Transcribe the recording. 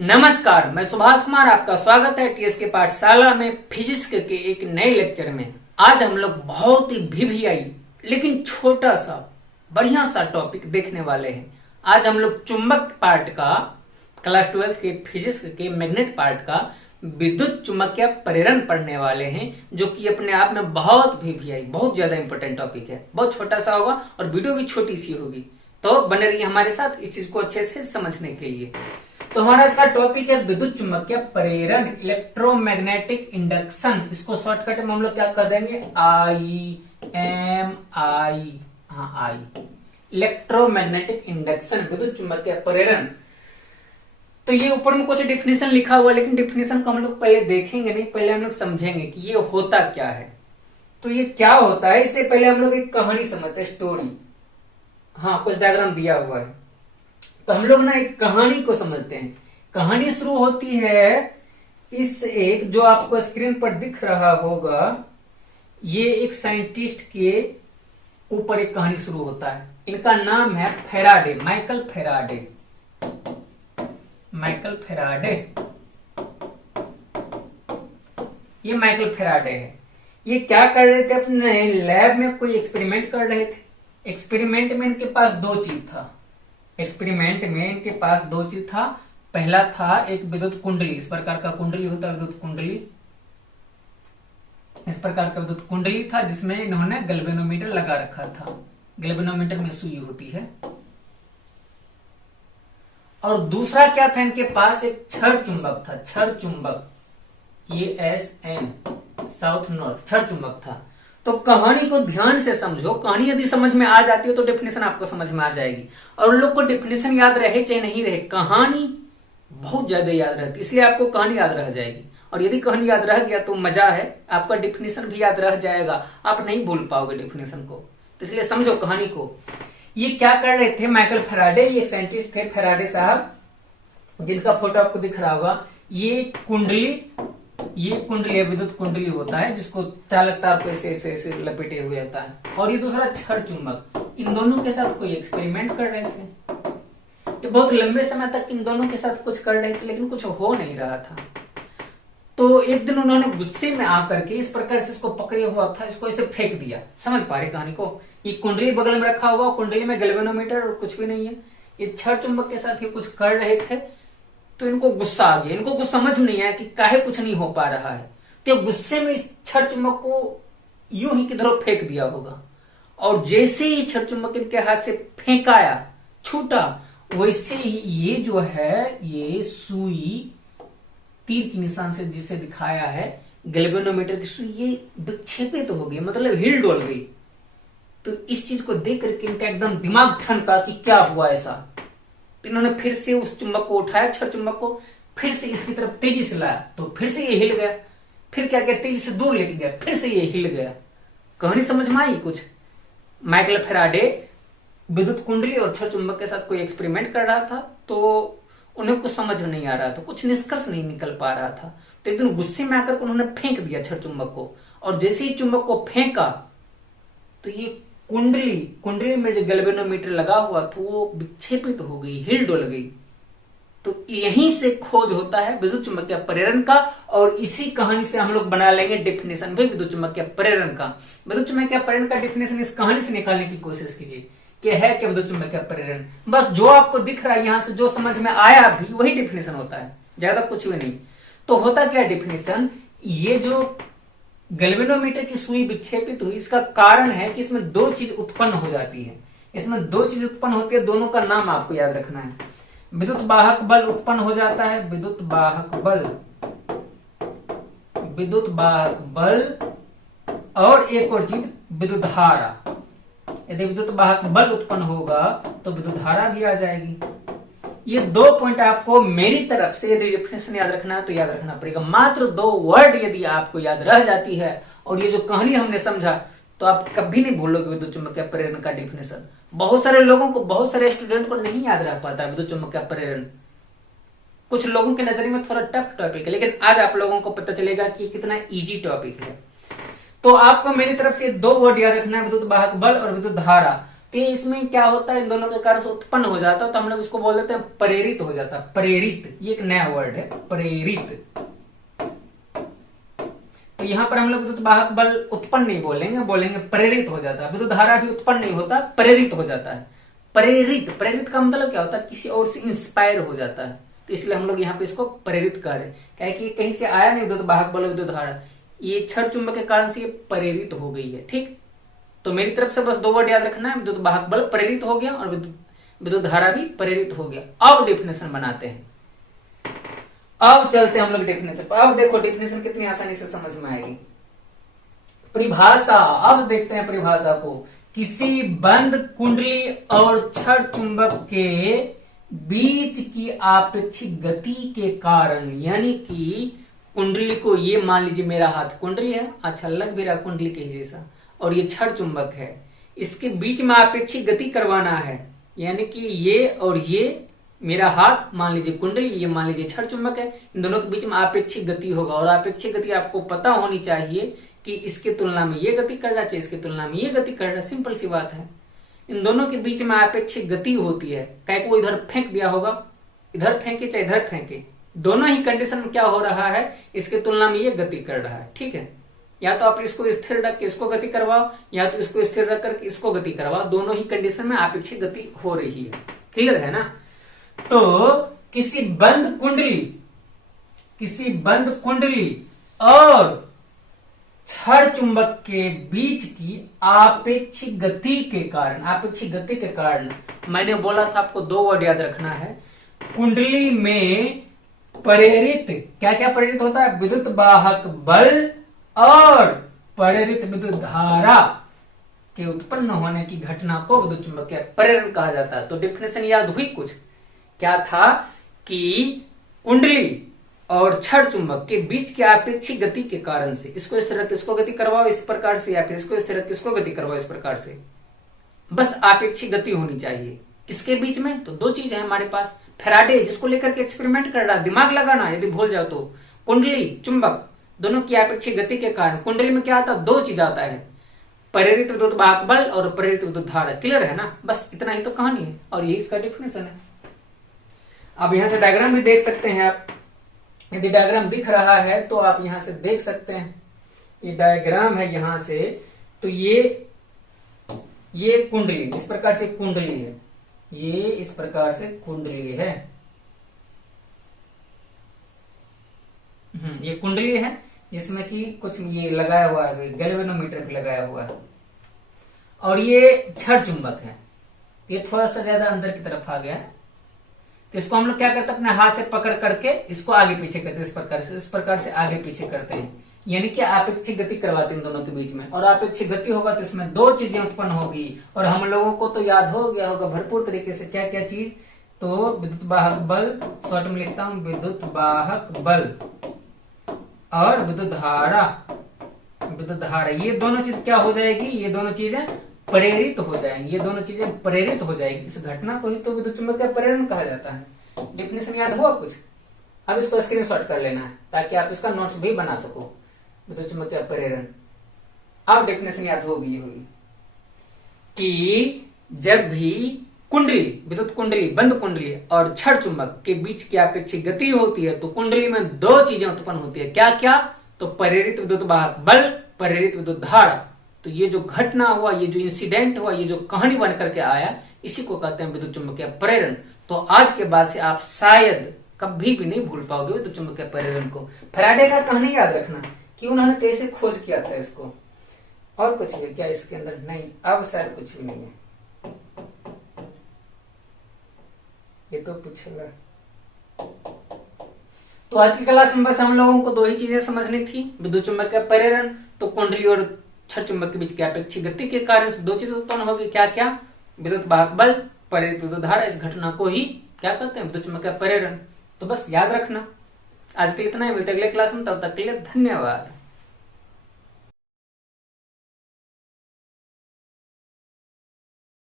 नमस्कार, मैं सुभाष कुमार, आपका स्वागत है टीएसके पाठशाला में फिजिक्स के एक नए लेक्चर में। आज हम लोग बहुत ही वीवीआई लेकिन छोटा सा बढ़िया सा टॉपिक देखने वाले हैं। आज हम लोग चुंबक पार्ट का, क्लास 12 के फिजिक्स के मैग्नेट पार्ट का विद्युत चुंबकीय प्रेरण पढ़ने वाले हैं, जो कि अपने आप में बहुत वीवीआई, बहुत ज्यादा इंपॉर्टेंट टॉपिक है। बहुत छोटा सा होगा और वीडियो भी छोटी सी होगी, तो बने रहिए हमारे साथ इस चीज को अच्छे से समझने के लिए। तो हमारा इसका टॉपिक है विद्युत चुंबकीय प्रेरण, इलेक्ट्रोमैग्नेटिक इंडक्शन। इसको शॉर्टकट में हम लोग क्या कर देंगे, आई, इलेक्ट्रोमैग्नेटिक इंडक्शन, विद्युत चुंबकीय प्रेरण। तो ये ऊपर में कुछ डिफिनेशन लिखा हुआ है, लेकिन डिफिनेशन को हम लोग पहले देखेंगे नहीं, पहले हम लोग समझेंगे कि ये होता क्या है। तो ये क्या होता है, इससे पहले हम लोग एक कहानी समझते हैं, स्टोरी। हाँ, कुछ डायग्राम दिया हुआ है, तो हम लोग ना एक कहानी को समझते हैं। कहानी शुरू होती है इस एक, जो आपको स्क्रीन पर दिख रहा होगा, ये एक साइंटिस्ट के ऊपर एक कहानी शुरू होता है। इनका नाम है फैराडे, माइकल फैराडे। ये माइकल फैराडे है। ये क्या कर रहे थे, अपने लैब में कोई एक्सपेरिमेंट कर रहे थे। एक्सपेरिमेंट में इनके पास दो चीज था। पहला था एक विद्युत कुंडली, इस प्रकार का कुंडली होता है, विद्युत कुंडली, इस प्रकार का विद्युत कुंडली था, जिसमें इन्होंने गैल्वेनोमीटर लगा रखा था। गैल्वेनोमीटर में सुई होती है। और दूसरा क्या था, इनके पास एक क्षण चुंबक था, क्षण चुंबक, ये SN, साउथ नॉर्थ, क्षण चुंबक था। तो कहानी को ध्यान से समझो। कहानी यदि समझ में आ जाती है तो डेफिनेशन आपको समझ में आ जाएगी। और उन लोग को डेफिनेशन याद रहे चाहे नहीं रहे, कहानी बहुत ज्यादा याद रहती, इसलिए आपको कहानी याद रह जाएगी। और यदि कहानी याद रह गया तो मजा है, आपका डेफिनेशन भी याद रह जाएगा, आप नहीं भूल पाओगे डेफिनेशन को। तो इसलिए समझो कहानी को। ये क्या कर रहे थे, माइकल फैराडे, ये सेंटिस्ट थे, फैराडे साहब, जिनका फोटो आपको दिख रहा होगा। ये कुंडली विद्युत कुंडली होता है, जिसको चालक तार को ऐसे लपेटे हुए होता है। और ये दूसरा क्षण चुंबक। इन दोनों के साथ कोई एक्सपेरिमेंट कर रहे थे। ये बहुत लंबे समय तक इन दोनों के साथ कुछ कर रहे थे, लेकिन कुछ हो नहीं रहा था। तो एक दिन उन्होंने गुस्से में आकर के इस प्रकार से इसको पकड़े हुआ था, इसको ऐसे फेंक दिया। समझ पा रहे कहानी को। ये कुंडली बगल में रखा हुआ, कुंडली में गैल्वेनोमीटर और कुछ भी नहीं है। ये क्षण चुंबक के साथ ये कुछ कर रहे थे। तो इनको गुस्सा आ गया, इनको कुछ समझ नहीं आया कि काहे कुछ नहीं हो पा रहा है। तो गुस्से में इस क्षण चुंबक को यूं ही किधरों फेंक दिया होगा। और जैसे ही क्षण चुंबक इनके हाथ से फेंकाया, छूटा, वैसे ही ये जो है, ये सुई तीर के निशान से जिसे दिखाया है, गैल्वेनोमीटर की सुई, ये विक्षेपित तो हो गई, मतलब हिल डोल गई। तो इस चीज को देख करके इनका एकदम दिमाग ठनका कि क्या हुआ ऐसा। तो इन्होंने फिर से उस चुंबक को उठाया, क्षण चुंबक को, फिर से इसकी तरफ तेजी से लाया, तो फिर से ये हिल गया। फिर क्या किया, तेजी से दूर लेके गया, फिर से ये हिल गया। कहानी समझ में आई कुछ। माइकल फैराडे विद्युत कुंडली और क्षण चुंबक के साथ कोई एक्सपेरिमेंट कर रहा था, तो उन्हें कुछ समझ नहीं आ रहा था, कुछ निष्कर्ष नहीं निकल पा रहा था। तो एक दिन गुस्से में आकर उन्होंने फेंक दिया क्षण चुंबक को। और जैसे ही चुंबक को फेंका, तो ये कुंडली में जो गैल्वेनोमीटर लगा हुआ था, वो विक्षेपित हो गई, हिल डुल गई। तो यहीं से खोज होता है विद्युत चुंबकीय प्रेरण का। और इसी कहानी से हम लोग बना लेंगे डेफिनेशन भी विद्युत चुंबकीय प्रेरण का। विद्युत चुंबकीय प्रेरण का डेफिनेशन इस कहानी से निकालने की कोशिश कीजिए कि है क्या विद्युत चुंबकीय प्रेरण। बस जो आपको दिख रहा है यहां से, जो समझ में आया भी, वही डेफिनेशन होता है, ज्यादा कुछ भी नहीं। तो होता क्या डेफिनेशन, ये जो गैल्वेनोमीटर की सुई विक्षेपित हुई, इसका कारण है कि इसमें दो चीज उत्पन्न हो जाती है। इसमें दो चीज उत्पन्न होती है, दोनों का नाम आपको याद रखना है। विद्युत वाहक बल उत्पन्न हो जाता है, विद्युत वाहक बल, और एक और चीज विद्युत धारा। यदि विद्युत वाहक बल उत्पन्न होगा तो विद्युत धारा भी आ जाएगी। ये दो पॉइंट आपको मेरी तरफ से यदि डेफिनेशन याद रखना है तो याद रखना पड़ेगा। मात्र दो वर्ड यदि आपको याद रह जाती है, और ये जो कहानी हमने समझा, तो आप कभी नहीं भूलोगे विद्युत चुंबकीय प्रेरण का डेफिनेशन। बहुत सारे लोगों को, बहुत सारे स्टूडेंट को नहीं याद रह पाता विद्युत चुंबकीय प्रेरण। कुछ लोगों के नजर में थोड़ा टफ टॉपिक है, लेकिन आज आप लोगों को पता चलेगा कि कितना इजी टॉपिक है। तो आपको मेरी तरफ से दो वर्ड याद रखना है, विद्युत वाहक बल और विद्युत धारा। तो इसमें क्या होता है, इन दोनों के कारण से उत्पन्न हो जाता है, तो हम लोग इसको बोल देते हैं प्रेरित हो जाता है। प्रेरित, ये एक नया वर्ड है, प्रेरित। तो यहाँ पर हम लोग विद्युत वाहक बल उत्पन्न नहीं बोलेंगे, बोलेंगे प्रेरित हो जाता है। विद्युत धारा भी उत्पन्न नहीं होता, प्रेरित हो जाता है। प्रेरित, प्रेरित का मतलब क्या होता है, किसी और से इंस्पायर हो जाता है, तो इसलिए हम लोग यहाँ पे इसको प्रेरित कर रहे हैं। क्या कि कहीं से आया नहीं विद्युत वाहक बल, विद्युत धारा, ये क्षण चुंबक के कारण से ये प्रेरित हो गई है। ठीक, तो मेरी तरफ से बस दो वर्ड याद रखना है, विद्युत वाहक बल प्रेरित हो गया और विद्युत धारा भी प्रेरित हो गया। अब डेफिनेशन बनाते हैं, अब चलते हैं हम लोग डेफिनेशन पर। अब देखो डेफिनेशन कितनी आसानी से समझ में आएगी। परिभाषा, अब देखते हैं परिभाषा को। किसी बंद कुंडली और क्षण चुंबक के बीच की आपेक्षिक गति के कारण, यानी कि कुंडली को, ये मान लीजिए मेरा हाथ कुंडली है, अच्छा लग भी रहा कुंडली के जैसा, और ये क्षण चुंबक है, इसके बीच में आपेक्षिक गति करवाना है, यानी कि ये और ये मेरा हाथ मान लीजिए कुंडली, ये मान लीजिए क्षण चुंबक है, इन दोनों के बीच में आपेक्षिक गति होगा। और आपेक्षिक गति आपको पता होनी चाहिए कि इसके तुलना में ये गति करना चाहिए, इसके तुलना में ये गति करना, सिंपल सी बात है। इन दोनों के बीच में आपेक्षिक गति होती है। कहीं को इधर फेंक दिया होगा, इधर फेंके चाहे इधर फेंके, दोनों ही कंडीशन में क्या हो रहा है, इसके तुलना में ये गति कर रहा है। ठीक है, या तो आप इसको स्थिर रख के इसको गति करवाओ, या तो इसको स्थिर रख करके इसको गति करवाओ, दोनों ही कंडीशन में आपेक्षिक गति हो रही है। क्लियर है ना। तो किसी बंद कुंडली और क्षण चुंबक के बीच की आपेक्षिक गति के कारण, मैंने बोला था आपको दो वर्ड याद रखना है। कुंडली में प्रेरित, क्या क्या प्रेरित होता है, विद्युत वाहक बल और प्रेरित विद्युत धारा के उत्पन्न होने की घटना को विद्युत चुंबकीय प्रेरण कहा जाता है। तो डेफिनेशन याद हुई कुछ, क्या था कि कुंडली और क्षण चुंबक के बीच की आपेक्षिक गति के कारण से, इसको स्थिर रख इसको गति करवाओ इस प्रकार से, या फिर इसको स्थिर रख इसको गति करवाओ इस प्रकार से, बस आपेक्षिक गति होनी चाहिए। किसके बीच में, तो दो चीज है हमारे पास। फैराडे जिसको लेकर के एक्सपेरिमेंट कर रहा, दिमाग लगाना, यदि भूल जाओ तो। कुंडली चुंबक दोनों की आपेक्षिक गति के कारण कुंडली में क्या आता है, दो चीज आता है, प्रेरित विद्युत वाहक बल और प्रेरित विद्युत धारा। क्लियर है ना, बस इतना ही तो कहानी है, और यही इसका डेफिनेशन है। अब यहां से डायग्राम भी देख सकते हैं आप, यदि डायग्राम दिख रहा है तो आप यहां से देख सकते हैं, ये डायग्राम है यहां से, तो ये कुंडली, इस प्रकार से कुंडली है, ये इस प्रकार से कुंडली है, ये कुंडली है जिसमें कि कुछ ये लगाया हुआ है, गैल्वेनोमीटर भी लगाया हुआ है, और ये क्षण चुंबक है, ये थोड़ा सा ज्यादा अंदर की तरफ आ गया है। तो इसको हम लोग क्या करते हैं, अपने हाथ से पकड़ करके इसको आगे पीछे करते हैं, इस प्रकार से आगे पीछे करते हैं, यानी कि आपेक्षिक गति करवाते हैं इन दोनों के बीच में। और आपेक्षिक गति होगा तो इसमें दो चीजें उत्पन्न होगी, और हम लोगों को तो याद हो गया होगा भरपूर तरीके से, क्या क्या चीज, तो विद्युत वाहक बल, शॉर्ट में लिखता हूं विद्युत वाहक बल, और विद्युत धारा, ये दोनों चीज क्या हो जाएगी, ये दोनों चीजें प्रेरित हो जाएंगी, ये दोनों चीजें प्रेरित हो जाएगी। इस घटना को ही तो विद्युत चुंबकीय प्रेरण कहा जाता है। डेफिनेशन याद हुआ कुछ, अब इसको स्क्रीनशॉट कर लेना है ताकि आप इसका नोट्स भी बना सको। विद्युत चुंबकीय प्रेरण, अब डेफिनेशन याद होगी कि जब भी कुंडली, विद्युत कुंडली, बंद कुंडली और क्षण चुंबक के बीच की आपेक्षिक गति होती है तो कुंडली में दो चीजें उत्पन्न होती है, क्या क्या, तो प्रेरित विद्युत वाहक बल, प्रेरित विद्युत धारा। तो ये जो घटना हुआ, ये जो इंसिडेंट हुआ, ये जो कहानी बन करके आया, इसी को कहते हैं विद्युत चुंबकीय प्रेरण। तो आज के बाद से आप शायद कभी भी नहीं भूल पाओगे विद्युत चुंबकीय प्रेरण को। फैराडे का कहानी याद रखना कि उन्होंने कैसे खोज किया था इसको, और कुछ भी क्या इसके अंदर, नहीं अब शायद कुछ भी नहीं है, ये तो पूछेगा। तो आज की क्लास में बस हम लोगों को दो ही चीजें समझनी थी, विद्युत चुंबकीय प्रेरण, तो कुंडली और क्षण चुंबक के बीच की अपेक्षित गति के कारण से दो चीजें उत्पन्न होगी, क्या क्या, विद्युत वाहक बल, प्रेरित विद्युत धारा। इस घटना को ही क्या कहते हैं, विद्युत चुंबकीय प्रेरण। तो बस याद रखना। आज के लिए इतना ही, मिलते अगले क्लास में, तब तक के लिए धन्यवाद।